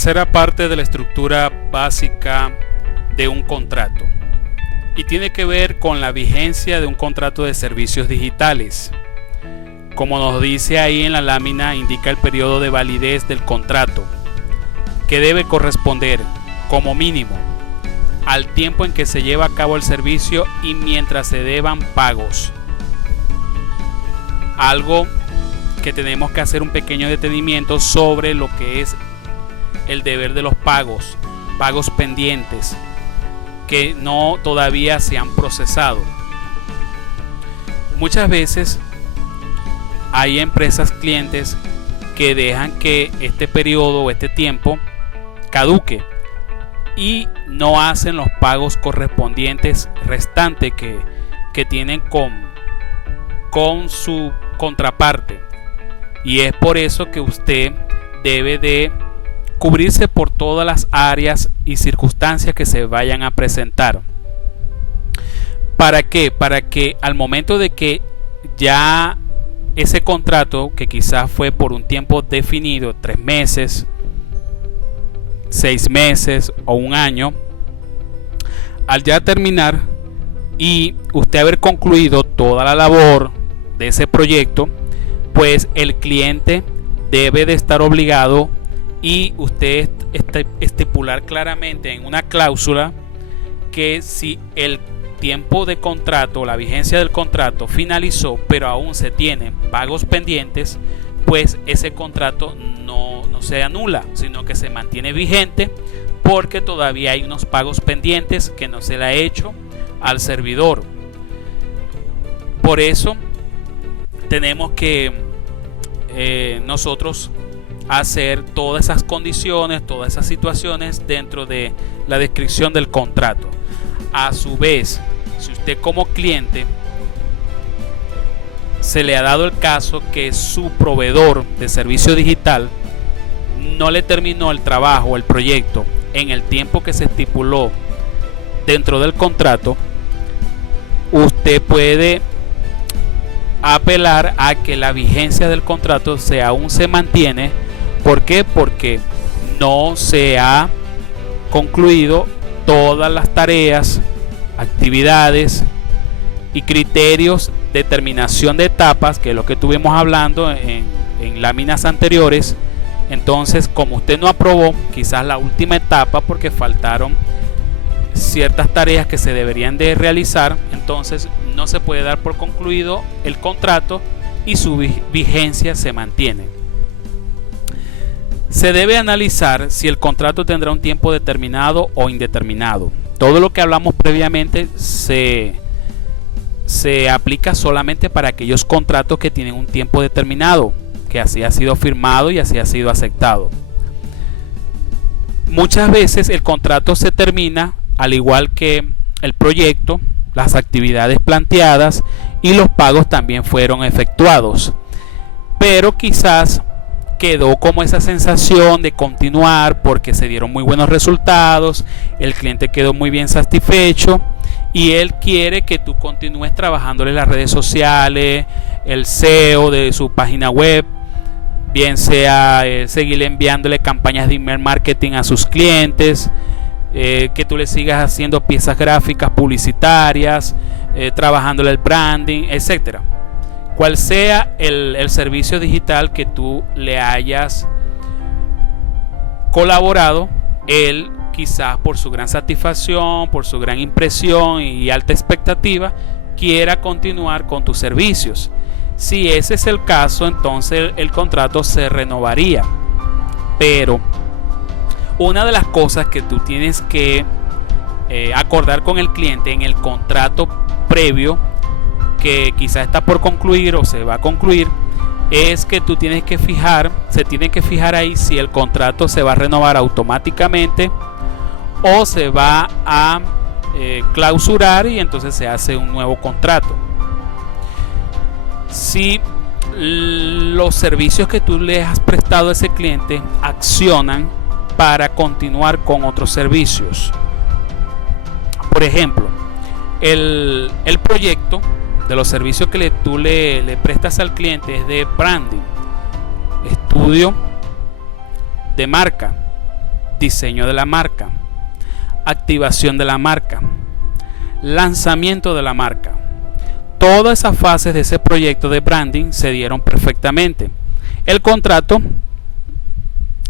tercera parte de la estructura básica de un contrato y tiene que ver con la vigencia de un contrato de servicios digitales. Como nos dice ahí en la lámina, indica el periodo de validez del contrato, que debe corresponder como mínimo al tiempo en que se lleva a cabo el servicio y mientras se deban pagos. Algo que tenemos que hacer un pequeño detenimiento sobre lo que es el deber de los pagos pendientes que no todavía se han procesado. Muchas veces hay empresas clientes que dejan que este periodo o este tiempo caduque y no hacen los pagos correspondientes restantes que tienen con su contraparte, y es por eso que usted debe de cubrirse por todas las áreas y circunstancias que se vayan a presentar. ¿Para qué? Para que al momento de que ya ese contrato, que quizás fue por un tiempo definido, 3 meses, 6 meses o un año, al ya terminar y usted haber concluido toda la labor de ese proyecto, pues el cliente debe de estar obligado y usted estipular claramente en una cláusula que si el tiempo de contrato, la vigencia del contrato finalizó, pero aún se tienen pagos pendientes, pues ese contrato no se anula, sino que se mantiene vigente, porque todavía hay unos pagos pendientes que no se le ha hecho al servidor. Por eso tenemos que nosotros hacer todas esas condiciones, todas esas situaciones dentro de la descripción del contrato. A su vez, si usted como cliente se le ha dado el caso que su proveedor de servicio digital no le terminó el trabajo, el proyecto, en el tiempo que se estipuló dentro del contrato, usted puede apelar a que la vigencia del contrato aún se mantiene. ¿Por qué? Porque no se ha concluido todas las tareas, actividades y criterios de terminación de etapas, que es lo que estuvimos hablando en láminas anteriores. Entonces, como usted no aprobó quizás la última etapa porque faltaron ciertas tareas que se deberían de realizar, entonces no se puede dar por concluido el contrato y su vigencia se mantiene. Se debe analizar si el contrato tendrá un tiempo determinado o indeterminado. Todo lo que hablamos previamente se aplica solamente para aquellos contratos que tienen un tiempo determinado, que así ha sido firmado y así ha sido aceptado. Muchas veces el contrato se termina al igual que el proyecto, las actividades planteadas y los pagos también fueron efectuados, pero quizás quedó como esa sensación de continuar porque se dieron muy buenos resultados, el cliente quedó muy bien satisfecho y él quiere que tú continúes trabajándole en las redes sociales, el SEO de su página web, bien sea seguirle enviándole campañas de email marketing a sus clientes, que tú le sigas haciendo piezas gráficas publicitarias, trabajándole el branding, etcétera. Cual sea el servicio digital que tú le hayas colaborado, él quizás por su gran satisfacción, por su gran impresión y alta expectativa, quiera continuar con tus servicios. Si ese es el caso, entonces el contrato se renovaría. Pero una de las cosas que tú tienes que acordar con el cliente en el contrato previo, que quizás está por concluir o se va a concluir, es que tú tienes que se tiene que fijar ahí si el contrato se va a renovar automáticamente o se va a clausurar y entonces se hace un nuevo contrato. Si los servicios que tú le has prestado a ese cliente accionan para continuar con otros servicios, por ejemplo, el proyecto de los servicios que tú le prestas al cliente es de branding, estudio de marca, diseño de la marca, activación de la marca, lanzamiento de la marca. Todas esas fases de ese proyecto de branding se dieron perfectamente. El contrato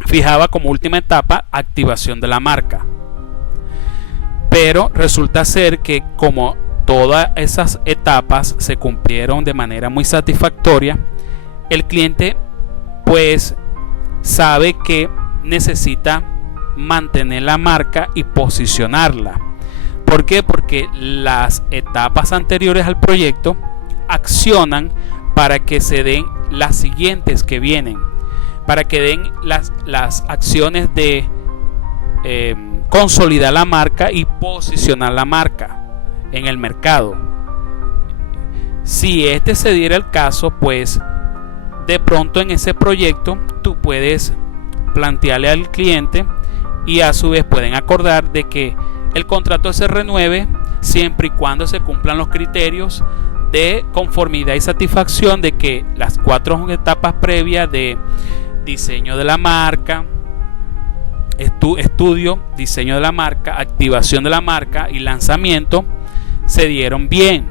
fijaba como última etapa activación de la marca. Pero resulta ser que como todas esas etapas se cumplieron de manera muy satisfactoria, el cliente pues sabe que necesita mantener la marca y posicionarla. ¿Por qué? Porque las etapas anteriores al proyecto accionan para que se den las siguientes que vienen, para que den las acciones de consolidar la marca y posicionar la marca en el mercado. Si este se diera el caso, pues de pronto en ese proyecto tú puedes plantearle al cliente y a su vez pueden acordar de que el contrato se renueve siempre y cuando se cumplan los criterios de conformidad y satisfacción de que las 4 etapas previas de diseño de la marca, estudio, diseño de la marca, activación de la marca y lanzamiento se dieron bien,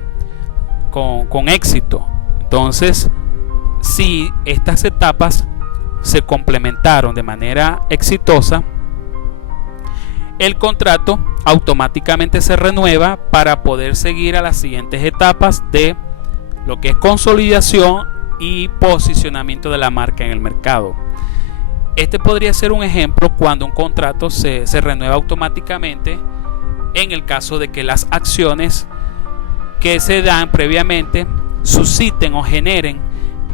con éxito. Entonces, si estas etapas se complementaron de manera exitosa, el contrato automáticamente se renueva para poder seguir a las siguientes etapas de lo que es consolidación y posicionamiento de la marca en el mercado. Este podría ser un ejemplo cuando un contrato se renueva automáticamente en el caso de que las acciones que se dan previamente susciten o generen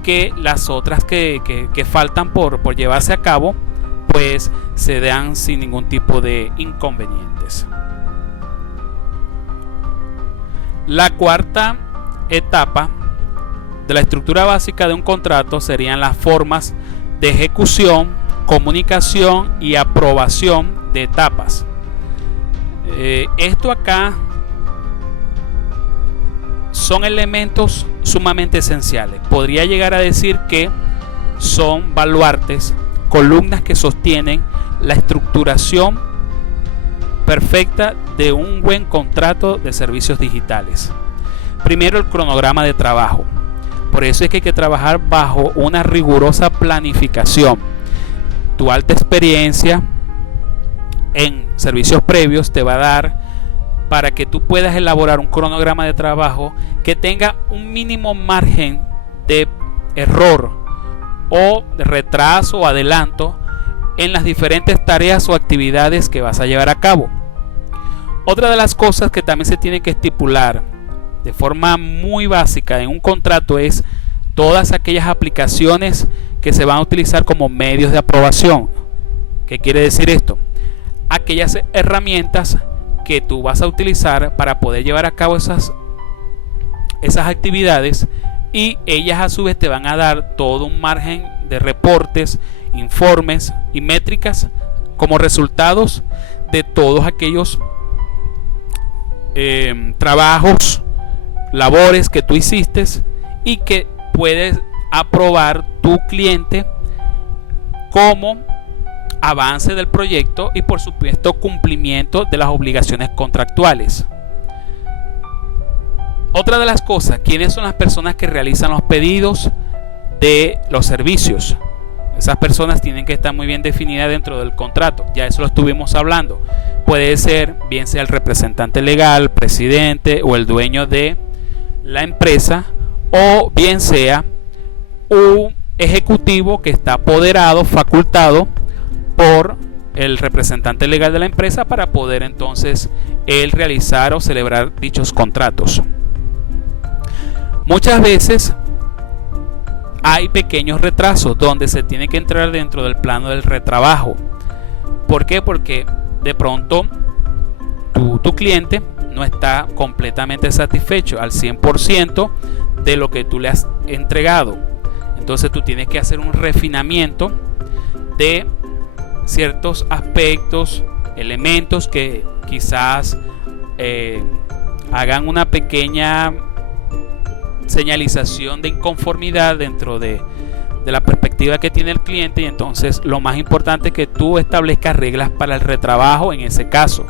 que las otras que faltan por llevarse a cabo pues se dan sin ningún tipo de inconvenientes. La cuarta etapa de la estructura básica de un contrato serían las formas de ejecución, comunicación y aprobación de etapas. Esto acá son elementos sumamente esenciales. Podría llegar a decir que son baluartes, columnas que sostienen la estructuración perfecta de un buen contrato de servicios digitales. Primero, el cronograma de trabajo. Por eso es que hay que trabajar bajo una rigurosa planificación. Tu alta experiencia en servicios previos te va a dar para que tú puedas elaborar un cronograma de trabajo que tenga un mínimo margen de error o de retraso o adelanto en las diferentes tareas o actividades que vas a llevar a cabo. Otra de las cosas que también se tiene que estipular de forma muy básica en un contrato es todas aquellas aplicaciones que se van a utilizar como medios de aprobación. ¿Qué quiere decir esto? Aquellas herramientas que tú vas a utilizar para poder llevar a cabo esas actividades, y ellas a su vez te van a dar todo un margen de reportes, informes y métricas como resultados de todos aquellos trabajos, labores que tú hiciste y que puedes aprobar tu cliente como avance del proyecto y por supuesto cumplimiento de las obligaciones contractuales. Otra de las cosas, ¿quiénes son las personas que realizan los pedidos de los servicios? Esas personas tienen que estar muy bien definidas dentro del contrato. Ya eso lo estuvimos hablando. Puede ser, bien sea el representante legal, presidente o el dueño de la empresa, o bien sea un ejecutivo que está apoderado, facultado por el representante legal de la empresa para poder entonces él realizar o celebrar dichos contratos. Muchas veces hay pequeños retrasos donde se tiene que entrar dentro del plano del retrabajo. ¿Por qué? Porque de pronto tu cliente no está completamente satisfecho al 100% de lo que tú le has entregado. Entonces tú tienes que hacer un refinamiento de ciertos aspectos, elementos que quizás hagan una pequeña señalización de inconformidad dentro de de la perspectiva que tiene el cliente, y entonces lo más importante es que tú establezcas reglas para el retrabajo en ese caso,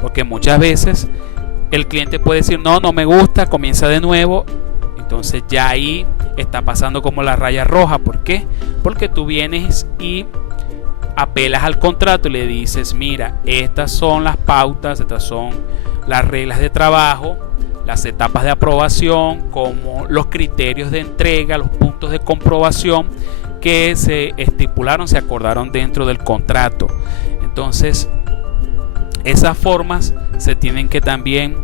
porque muchas veces el cliente puede decir no, no me gusta, comienza de nuevo. Entonces ya ahí está pasando como la raya roja. ¿Por qué? Porque tú vienes y apelas al contrato y le dices, mira, estas son las pautas, estas son las reglas de trabajo, las etapas de aprobación, como los criterios de entrega, los puntos de comprobación que se estipularon, se acordaron dentro del contrato. Entonces, esas formas se tienen que también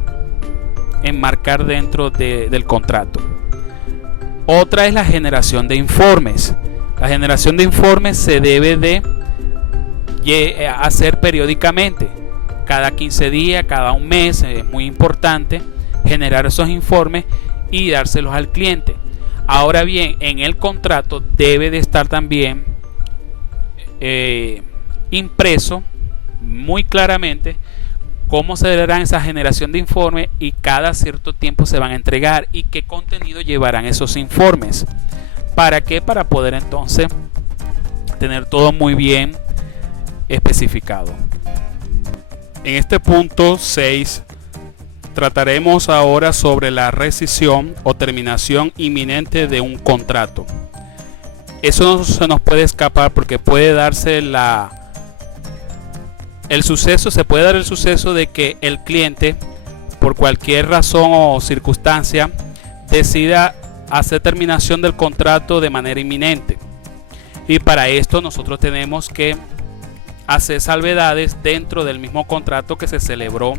enmarcar dentro del contrato. Otra es la generación de informes. La generación de informes se debe de hacer periódicamente, cada 15 días, cada un mes. Es muy importante generar esos informes y dárselos al cliente. Ahora bien, en el contrato debe de estar también impreso muy claramente cómo se dará esa generación de informes y cada cierto tiempo se van a entregar y qué contenido llevarán esos informes. ¿Para qué? Para poder entonces tener todo muy bien especificado. En este punto 6 trataremos ahora sobre la rescisión o terminación inminente de un contrato. Eso no se nos puede escapar porque puede darse se puede dar el suceso de que el cliente, por cualquier razón o circunstancia, decida hacer terminación del contrato de manera inminente. Y para esto nosotros tenemos que hacer salvedades dentro del mismo contrato que se celebró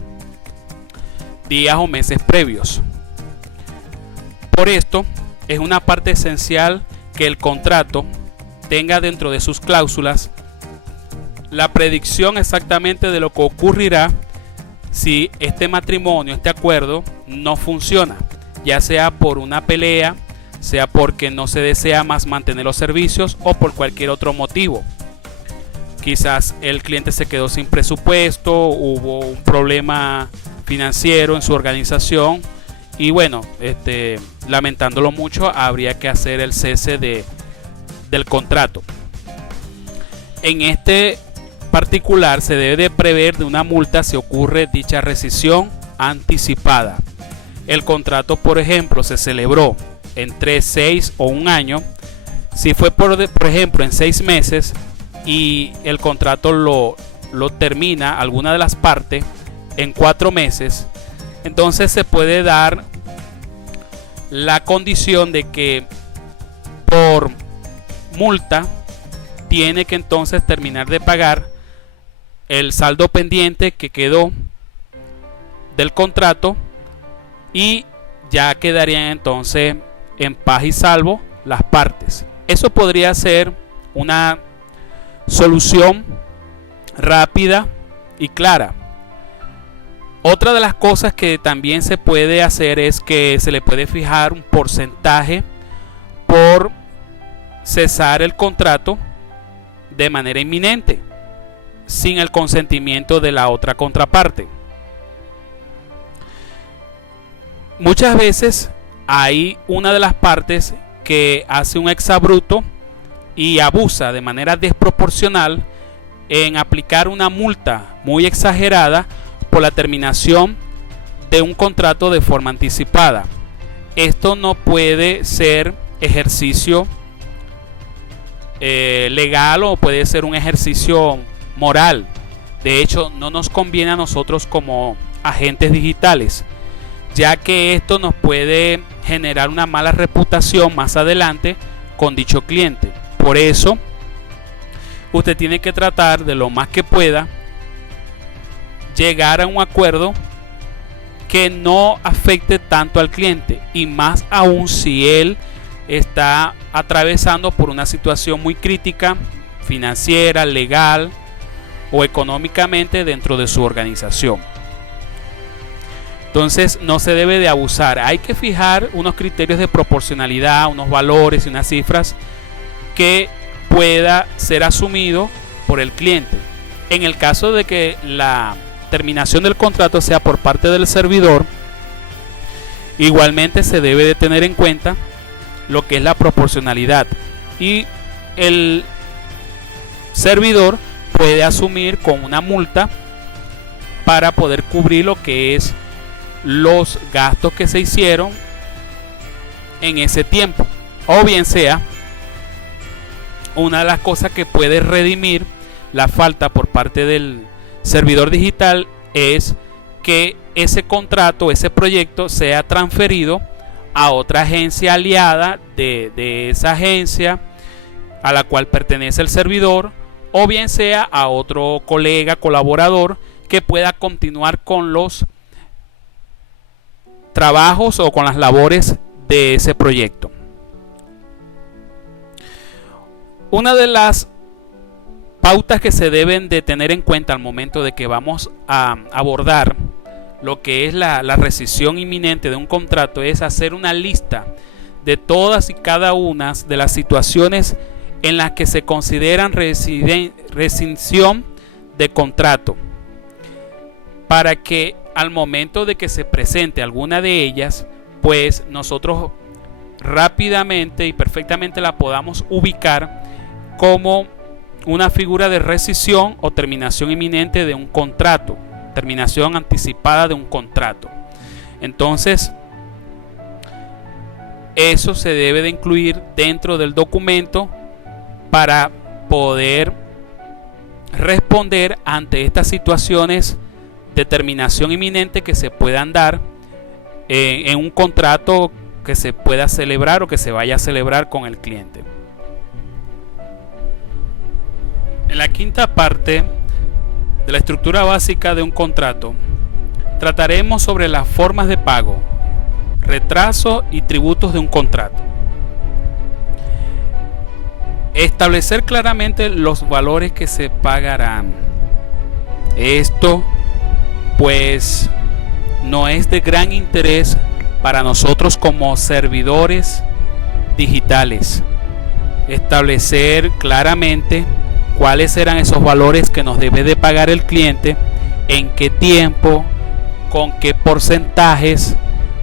días o meses previos. Por esto es una parte esencial que el contrato tenga dentro de sus cláusulas la predicción exactamente de lo que ocurrirá si este matrimonio, este acuerdo no funciona, ya sea por una pelea, sea porque no se desea más mantener los servicios o por cualquier otro motivo. Quizás el cliente se quedó sin presupuesto, hubo un problema financiero en su organización y bueno, lamentándolo mucho, habría que hacer el cese del contrato. En este particular se debe de prever de una multa si ocurre dicha rescisión anticipada. El contrato, por ejemplo, se celebró en 3, 6 o un año. Si fue por ejemplo en 6 meses y el contrato lo termina alguna de las partes en 4 meses, entonces se puede dar la condición de que por multa tiene que entonces terminar de pagar el saldo pendiente que quedó del contrato y ya quedarían entonces en paz y salvo las partes. Eso podría ser una solución rápida y clara. Otra de las cosas que también se puede hacer es que se le puede fijar un porcentaje por cesar el contrato de manera inminente, sin el consentimiento de la otra contraparte. Muchas veces hay una de las partes que hace un exabrupto y abusa de manera desproporcional en aplicar una multa muy exagerada por la terminación de un contrato de forma anticipada. Esto no puede ser ejercicio legal o puede ser un ejercicio moral. De hecho, no nos conviene a nosotros como agentes digitales, ya que esto nos puede generar una mala reputación más adelante con dicho cliente. Por eso, usted tiene que tratar de lo más que pueda llegar a un acuerdo que no afecte tanto al cliente, y más aún si él está atravesando por una situación muy crítica, financiera, legal o económicamente dentro de su organización. Entonces no se debe de abusar. Hay que fijar unos criterios de proporcionalidad, unos valores y unas cifras que pueda ser asumido por el cliente. En el caso de que la terminación del contrato sea por parte del servidor, igualmente se debe de tener en cuenta lo que es la proporcionalidad y el servidor puede asumir con una multa para poder cubrir lo que es los gastos que se hicieron en ese tiempo. O bien sea, una de las cosas que puede redimir la falta por parte del servidor digital es que ese contrato, ese proyecto sea transferido a otra agencia aliada de esa agencia a la cual pertenece el servidor, o bien sea a otro colega, colaborador que pueda continuar con los trabajos o con las labores de ese proyecto. Una de las pautas que se deben de tener en cuenta al momento de que vamos a abordar lo que es la rescisión inminente de un contrato es hacer una lista de todas y cada una de las situaciones en las que se consideran rescisión de contrato, para que al momento de que se presente alguna de ellas, pues nosotros rápidamente y perfectamente la podamos ubicar como una figura de rescisión o terminación inminente de un contrato, terminación anticipada de un contrato. Entonces, eso se debe de incluir dentro del documento para poder responder ante estas situaciones de terminación inminente que se puedan dar en un contrato que se pueda celebrar o que se vaya a celebrar con el cliente. En la quinta parte de la estructura básica de un contrato, trataremos sobre las formas de pago, retraso y tributos de un contrato. Establecer claramente los valores que se pagarán. Esto, pues, no es de gran interés para nosotros como servidores digitales. Establecer claramente cuáles serán esos valores que nos debe de pagar el cliente, en qué tiempo, con qué porcentajes.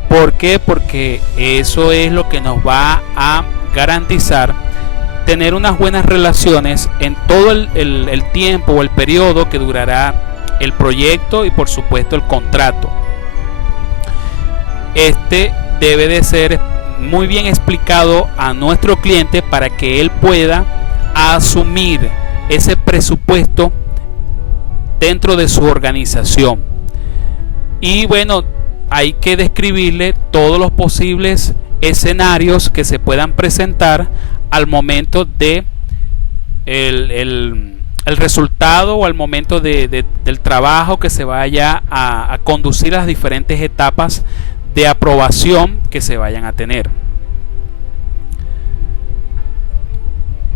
¿Por qué? Porque eso es lo que nos va a garantizar tener unas buenas relaciones en todo el tiempo o el periodo que durará el proyecto y por supuesto el contrato. Este debe de ser muy bien explicado a nuestro cliente para que él pueda asumir ese presupuesto dentro de su organización. Y bueno, hay que describirle todos los posibles escenarios que se puedan presentar al momento de el resultado o al momento del trabajo que se vaya a conducir a las diferentes etapas de aprobación que se vayan a tener.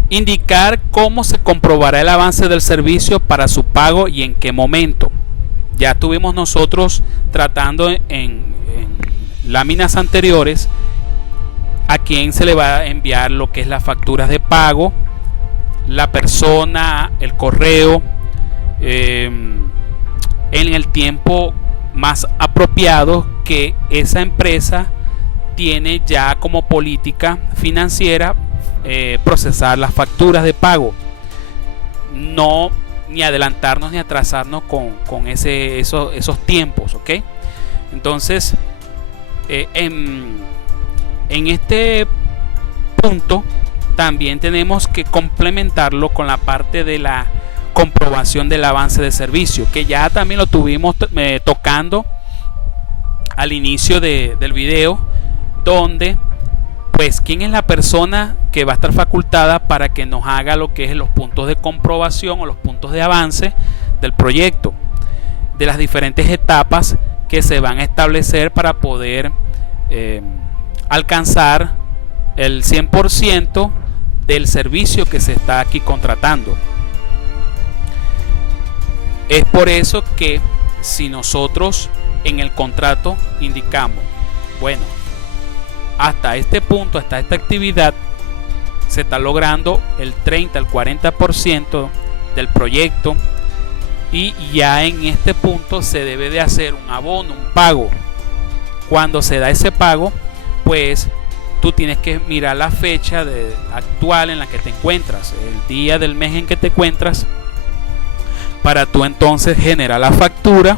Indicar cómo se comprobará el avance del servicio para su pago y en qué momento. Ya tuvimos nosotros tratando en láminas anteriores a quién se le va a enviar lo que es las facturas de pago, la persona, el correo, en el tiempo más apropiado que esa empresa tiene ya como política financiera procesar las facturas de pago. No ni adelantarnos ni atrasarnos con esos tiempos, ¿ok? Entonces, en este punto también tenemos que complementarlo con la parte de la comprobación del avance de servicio, que ya también lo tuvimos tocando al inicio del video, donde pues quién es la persona que va a estar facultada para que nos haga lo que es los puntos de comprobación o los puntos de avance del proyecto, de las diferentes etapas que se van a establecer para poder alcanzar el 100% del servicio que se está aquí contratando. Es por eso que si nosotros en el contrato indicamos, bueno, hasta este punto, hasta esta actividad se está logrando el 30 al 40% del proyecto, y ya en este punto se debe de hacer un abono, un pago. Cuando se da ese pago, pues tú tienes que mirar la fecha actual en la que te encuentras, el día del mes en que te encuentras, para tú entonces generar la factura.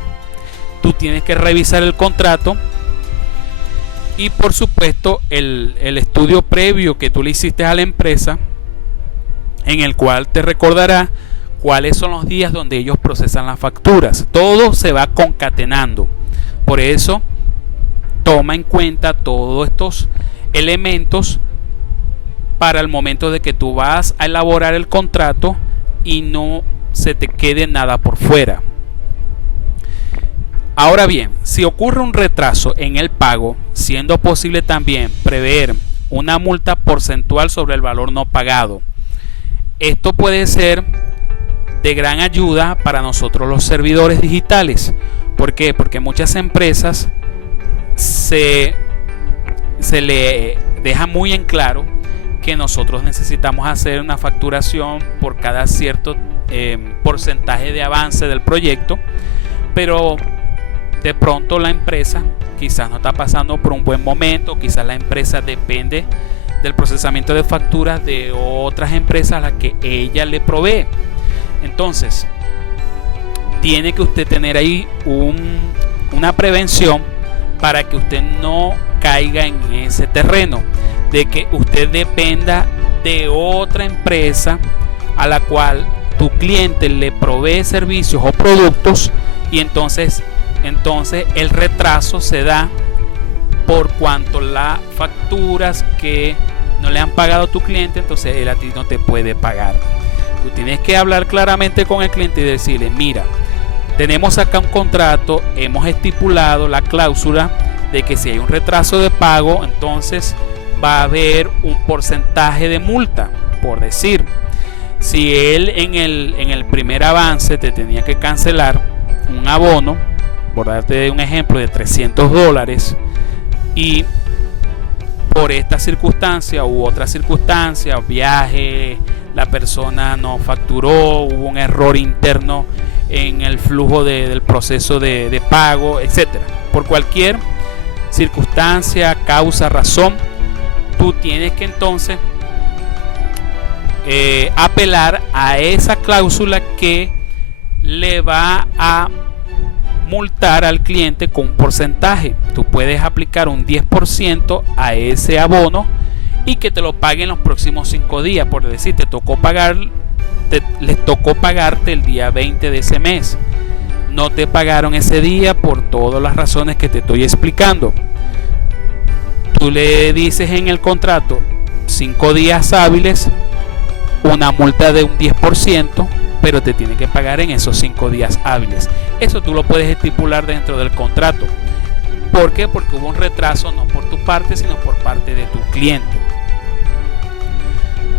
Tú tienes que revisar el contrato y por supuesto el estudio previo que tú le hiciste a la empresa, en el cual te recordará cuáles son los días donde ellos procesan las facturas. Todo se va concatenando. Por eso toma en cuenta todos estos elementos para el momento de que tú vas a elaborar el contrato y no se te quede nada por fuera. Ahora bien, si ocurre un retraso en el pago, siendo posible también prever una multa porcentual sobre el valor no pagado, esto puede ser de gran ayuda para nosotros los servidores digitales. ¿Por qué? Porque muchas empresas se le deja muy en claro que nosotros necesitamos hacer una facturación por cada cierto porcentaje de avance del proyecto, pero de pronto la empresa quizás no está pasando por un buen momento, quizás la empresa depende del procesamiento de facturas de otras empresas a las que ella le provee. Entonces tiene que usted tener ahí una prevención para que usted no caiga en ese terreno de que usted dependa de otra empresa a la cual tu cliente le provee servicios o productos, y entonces el retraso se da por cuanto las facturas que no le han pagado a tu cliente, entonces él a ti no te puede pagar. Tú tienes que hablar claramente con el cliente y decirle: mira, tenemos acá un contrato, hemos estipulado la cláusula de que si hay un retraso de pago, entonces va a haber un porcentaje de multa. Por decir, si él en el primer avance te tenía que cancelar un abono, por darte un ejemplo, de $300, y por esta circunstancia u otra circunstancia, viaje, la persona no facturó, hubo un error interno en el flujo del proceso de pago, etcétera, por cualquier circunstancia, causa, razón, tú tienes que entonces apelar a esa cláusula que le va a multar al cliente con un porcentaje. Tú puedes aplicar un 10% a ese abono y que te lo paguen los próximos 5 días. Por decir, les tocó pagarte el día 20 de ese mes, no te pagaron ese día por todas las razones que te estoy explicando. Tú le dices en el contrato 5 días hábiles, una multa de un 10%, pero te tiene que pagar en esos 5 días hábiles. Eso tú lo puedes estipular dentro del contrato. ¿Por qué? Porque hubo un retraso no por tu parte, sino por parte de tu cliente.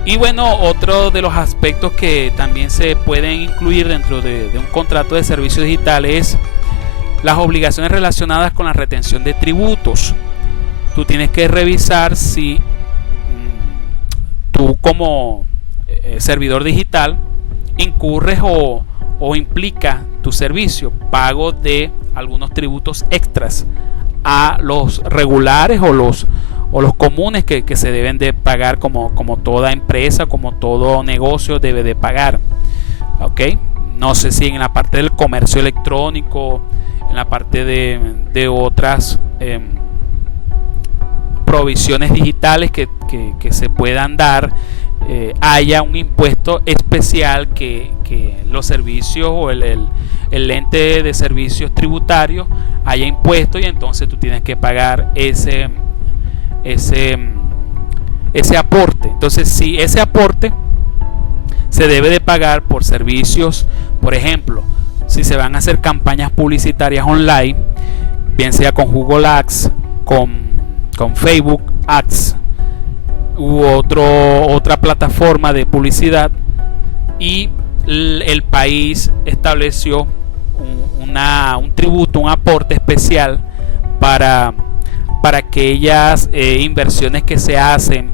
Y bueno, otro de los aspectos que también se pueden incluir dentro de un contrato de servicios digitales es las obligaciones relacionadas con la retención de tributos. Tú tienes que revisar si tú como servidor digital incurres o implica tu servicio pago de algunos tributos extras a los regulares o los comunes que se deben de pagar como toda empresa, como todo negocio debe de pagar. ¿Ok? No sé si en la parte del comercio electrónico, en la parte de otras provisiones digitales que se puedan dar, haya un impuesto especial que los servicios o el ente de servicios tributarios haya impuesto, y entonces tú tienes que pagar ese aporte. Entonces, si ese aporte se debe de pagar por servicios, por ejemplo, si se van a hacer campañas publicitarias online, bien sea con Google Ads, con Facebook Ads u otra plataforma de publicidad, y el país estableció un tributo, un aporte especial para aquellas inversiones que se hacen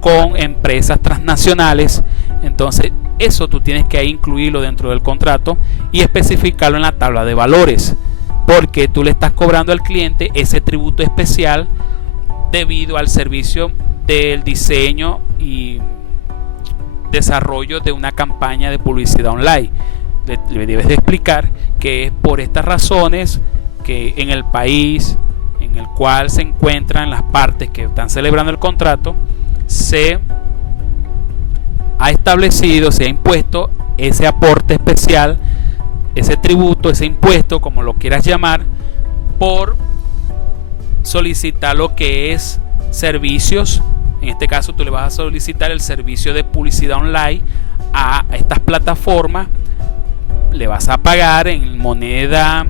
con empresas transnacionales, entonces eso tú tienes que incluirlo dentro del contrato y especificarlo en la tabla de valores, porque tú le estás cobrando al cliente ese tributo especial debido al servicio del diseño y desarrollo de una campaña de publicidad online. Le debes de explicar que es por estas razones que en el país en el cual se encuentran las partes que están celebrando el contrato se ha establecido, se ha impuesto ese aporte especial, ese tributo, ese impuesto, como lo quieras llamar, por solicitar lo que es servicios. En este caso tú le vas a solicitar el servicio de publicidad online a estas plataformas, le vas a pagar en moneda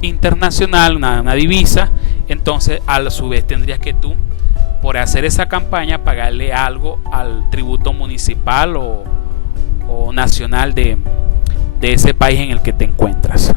internacional, una divisa. Entonces a su vez tendrías que tú, por hacer esa campaña, pagarle algo al tributo municipal o nacional de ese país en el que te encuentras.